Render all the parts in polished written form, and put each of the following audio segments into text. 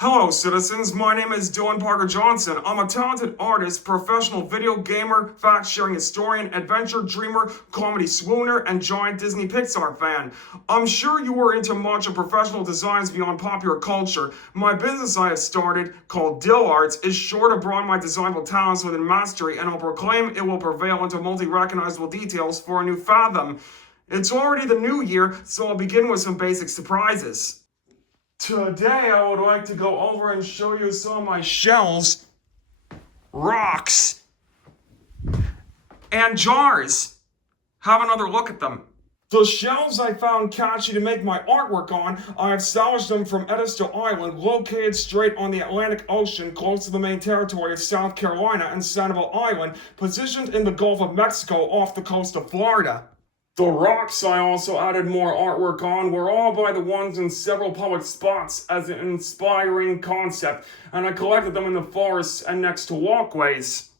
Hello, citizens. My name is Dylan Parker Johnson. I'm a talented artist, professional video gamer, fact-sharing historian, adventure dreamer, comedy swooner, and giant Disney Pixar fan. I'm sure you are into much of professional designs beyond popular culture. My business I have started, called Dill Arts, is sure to broaden my designable talents within mastery, and I'll proclaim it will prevail into multi-recognizable details for a new fathom. It's already the new year, so I'll begin with some basic surprises. Today, I would like to go over and show you some of my shells, rocks, and jars. Have another look at them. The shells I found catchy to make my artwork on, I have salvaged them from Edisto Island, located straight on the Atlantic Ocean, close to the main territory of South Carolina, and Sanibel Island, positioned in the Gulf of Mexico off the coast of Florida. The rocks I also added more artwork on were all by the ones in several public spots as an inspiring concept, and I collected them in the forests and next to walkways.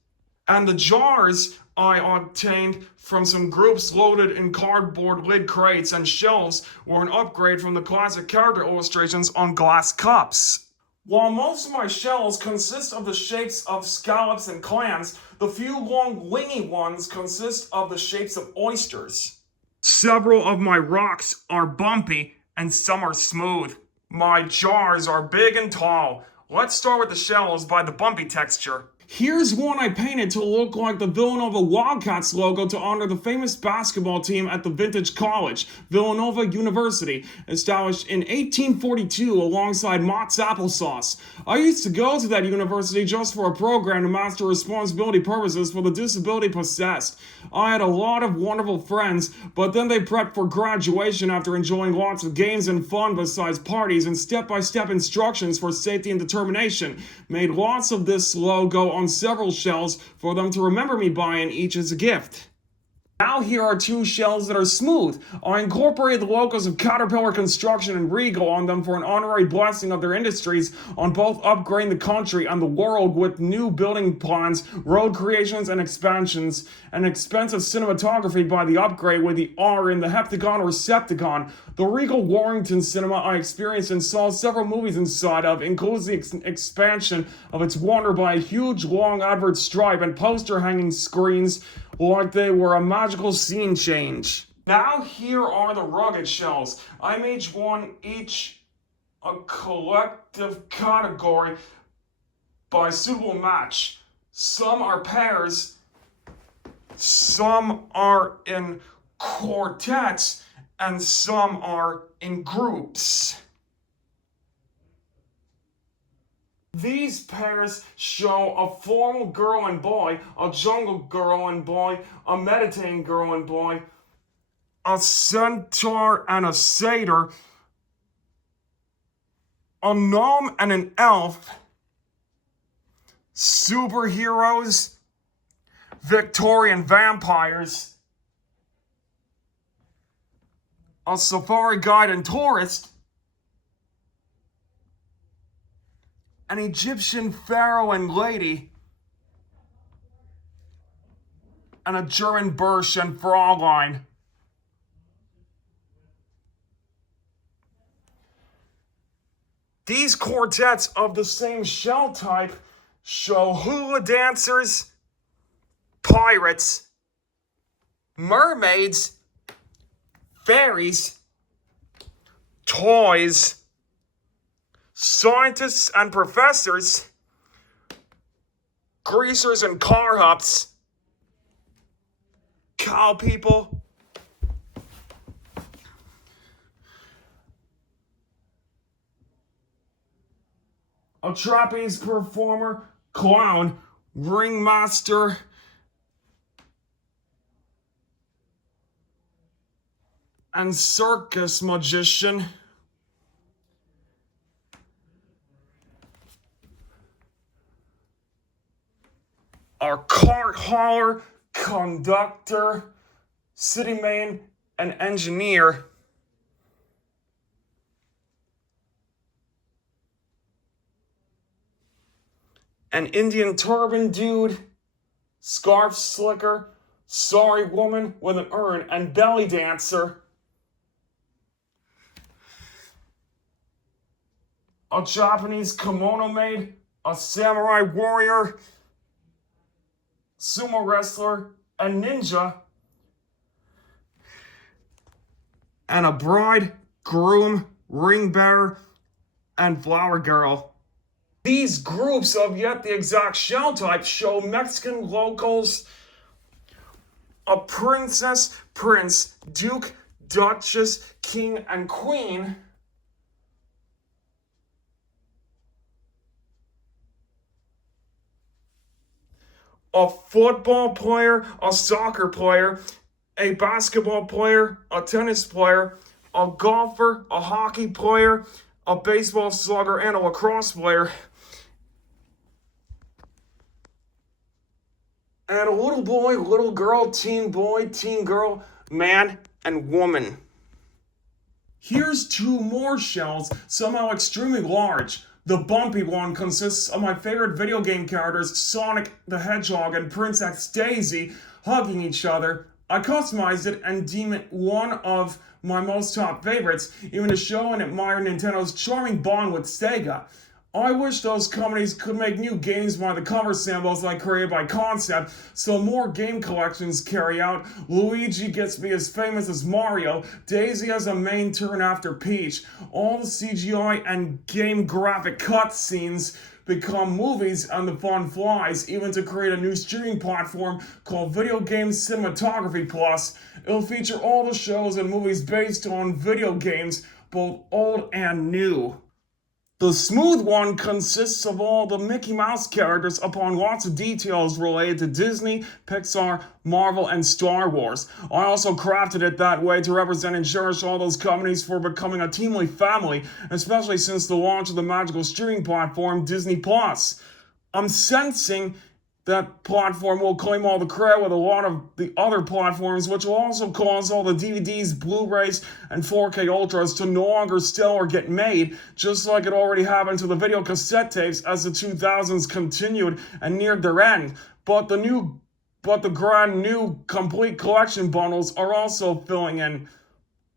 And the jars I obtained from some groups loaded in cardboard lid crates and shelves were an upgrade from the classic character illustrations on glass cups. While most of my shells consist of the shapes of scallops and clams, the few long wingy ones consist of the shapes of oysters. Several of my rocks are bumpy and some are smooth. My jars are big and tall. Let's start with the shells by the bumpy texture. Here's one I painted to look like the Villanova Wildcats logo to honor the famous basketball team at the vintage college, Villanova University, established in 1842 alongside Mott's Applesauce. I used to go to that university just for a program to master responsibility purposes for the disability possessed. I had a lot of wonderful friends, but then they prepped for graduation after enjoying lots of games and fun besides parties and step-by-step instructions for safety and determination. Made lots of this logo on several shells for them to remember me by, and each as a gift. Now here are two shells that are smooth. I incorporated the logos of Caterpillar Construction and Regal on them for an honorary blessing of their industries on both upgrading the country and the world with new building plans, road creations and expansions, and expensive cinematography by the upgrade with the R in the heptagon or septagon. The Regal Warrington Cinema I experienced and saw several movies inside of includes the expansion of its wonder by a huge long advert stripe and poster hanging screens like they were a magical scene change. Now here are the rugged shells. I made one each a collective category by suitable match. Some are pairs, some are in quartets, and some are in groups. These pairs show a formal girl and boy, a jungle girl and boy, a meditating girl and boy, a centaur and a satyr, a gnome and an elf, superheroes, Victorian vampires, a safari guide and tourist, an Egyptian pharaoh and lady, and a German Bursch and Fraulein. These quartets of the same shell type show hula dancers, pirates, mermaids, fairies, toys, scientists and professors, greasers and car hups, cow people, a trapeze performer, clown, ringmaster, and circus magician. A cart hauler, conductor, city man, and engineer. An Indian turban dude, scarf slicker, sorry woman with an urn, and belly dancer. a Japanese kimono maid, a samurai warrior, sumo wrestler, a ninja, and a bride, groom, ring bearer, and flower girl. These groups of yet the exact shell type show Mexican locals a princess, prince, duke, duchess, king, and queen, a football player, a soccer player, a basketball player, a tennis player, a golfer, a hockey player, a baseball slugger, and a lacrosse player, and a little boy, little girl, teen boy, teen girl, man, and woman. Here's two more shells, somehow extremely large. The bumpy one consists of my favorite video game characters, Sonic the Hedgehog and Princess Daisy, hugging each other. I customized it and deem it one of my most top favorites, even to show and admire Nintendo's charming bond with Sega. I wish those companies could make new games by the cover samples I created by Concept, so more game collections carry out. Luigi gets to be as famous as Mario, Daisy has a main turn after Peach. All the CGI and game graphic cutscenes become movies and the fun flies, even to create a new streaming platform called Video Game Cinematography Plus. It'll feature all the shows and movies based on video games, both old and new. The smooth one consists of all the Mickey Mouse characters upon lots of details related to Disney, Pixar, Marvel, and Star Wars. I also crafted it that way to represent and cherish all those companies for becoming a teamly family, especially since the launch of the magical streaming platform Disney+. I'm sensing that platform will claim all the credit with a lot of the other platforms, which will also cause all the DVDs, Blu-rays, and 4K Ultras to no longer sell or get made, just like it already happened to the video cassette tapes as the 2000s continued and neared their end. But the brand new complete collection bundles are also filling in.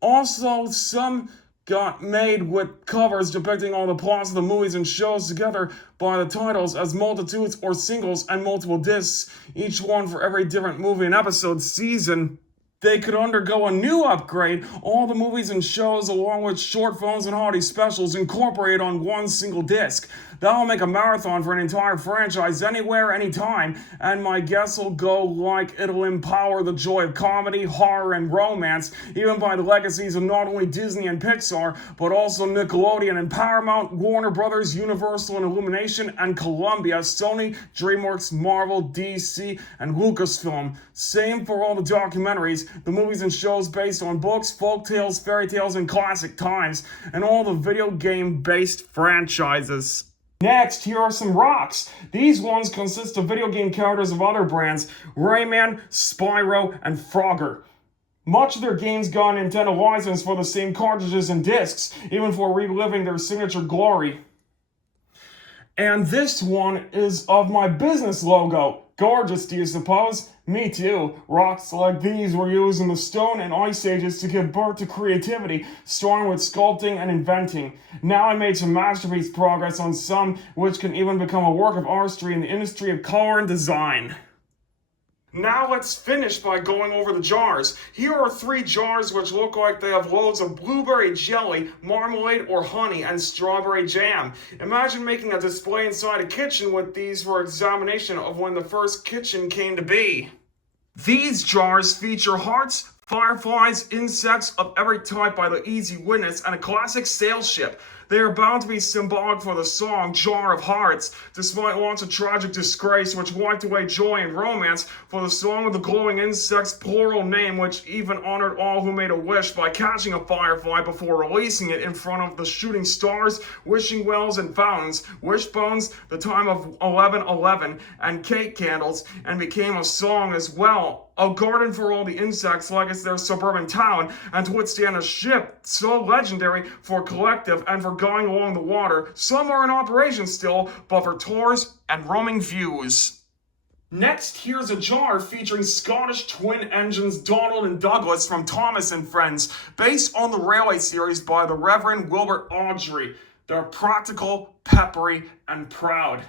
Also, some got made with covers depicting all the plots of the movies and shows together by the titles as multitudes or singles and multiple discs, each one for every different movie and episode season. They could undergo a new upgrade, all the movies and shows along with short films and holiday specials incorporated on one single disc. That'll make a marathon for an entire franchise anywhere, anytime, and my guess will go like it'll empower the joy of comedy, horror, and romance, even by the legacies of not only Disney and Pixar, but also Nickelodeon and Paramount, Warner Brothers, Universal and Illumination, and Columbia, Sony, DreamWorks, Marvel, DC, and Lucasfilm. Same for all the documentaries, the movies and shows based on books, folk tales, fairy tales, and classic times, and all the video game-based franchises. Next, here are some rocks. These ones consist of video game characters of other brands, Rayman, Spyro, and Frogger. Much of their games got Nintendo license for the same cartridges and discs, even for reliving their signature glory. And this one is of my business logo. Gorgeous, do you suppose? Me too. Rocks like these were used in the Stone and Ice Ages to give birth to creativity, starting with sculpting and inventing. Now I made some masterpiece progress on some, which can even become a work of artistry in the industry of color and design. Now let's finish by going over the jars. Here are 3 jars which look like they have loads of blueberry jelly, marmalade or honey, and strawberry jam. Imagine making a display inside a kitchen with these for examination of when the first kitchen came to be. These jars feature hearts, fireflies, insects of every type by the Easy Witness, and a classic sail ship. They are bound to be symbolic for the song Jar of Hearts, despite lots of tragic disgrace which wiped away joy and romance, for the song with the glowing insect's plural name, which even honored all who made a wish by catching a firefly before releasing it in front of the shooting stars, wishing wells and fountains, wishbones, the time of 1111, and cake candles, and became a song as well. A garden for all the insects like it's their suburban town, and to withstand a ship so legendary for collective and for going along the water. Some are in operation still, but for tours and roaming views. Next, here's a jar featuring Scottish twin engines Donald and Douglas from Thomas and Friends, based on the Railway series by the Reverend Wilbert Awdry. They're practical, peppery, and proud.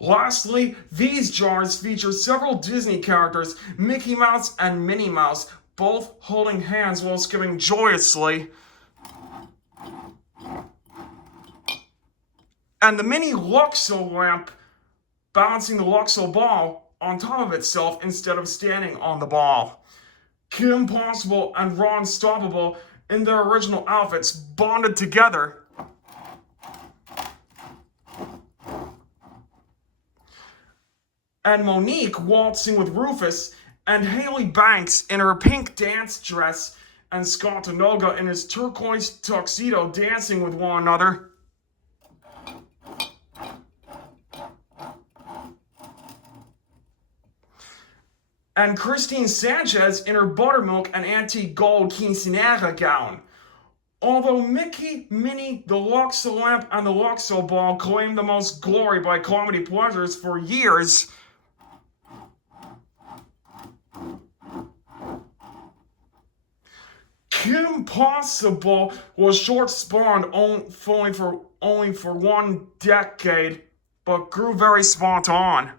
Lastly, these jars feature several Disney characters, Mickey Mouse and Minnie Mouse, both holding hands while skipping joyously. And the mini Luxo lamp balancing the Luxo ball on top of itself instead of standing on the ball. Kim Possible and Ron Stoppable in their original outfits bonded together. And Monique waltzing with Rufus, and Haley Banks in her pink dance dress, and Scott Noga in his turquoise tuxedo dancing with one another. And Christine Sanchez in her buttermilk and antique gold quinceanera gown. Although Mickey, Minnie, the Luxo lamp, and the Luxo ball claimed the most glory by comedy pleasures for years, Kim Possible was short-spawned only for 1 decade, but grew very spontaneous.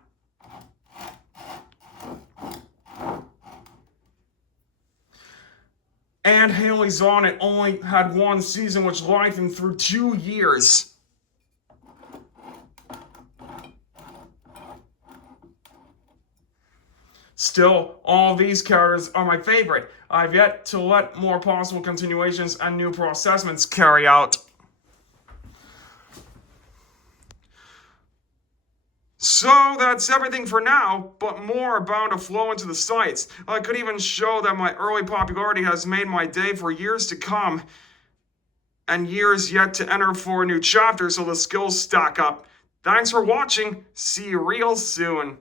And Haley's On It only had 1 season, which lengthened through 2 years. Still, all of these characters are my favorite. I've yet to let more possible continuations and new processements carry out. So that's everything for now, but more are bound to flow into the sites. I could even show that my early popularity has made my day for years to come, and years yet to enter for a new chapter, so the skills stack up. Thanks for watching. See you real soon.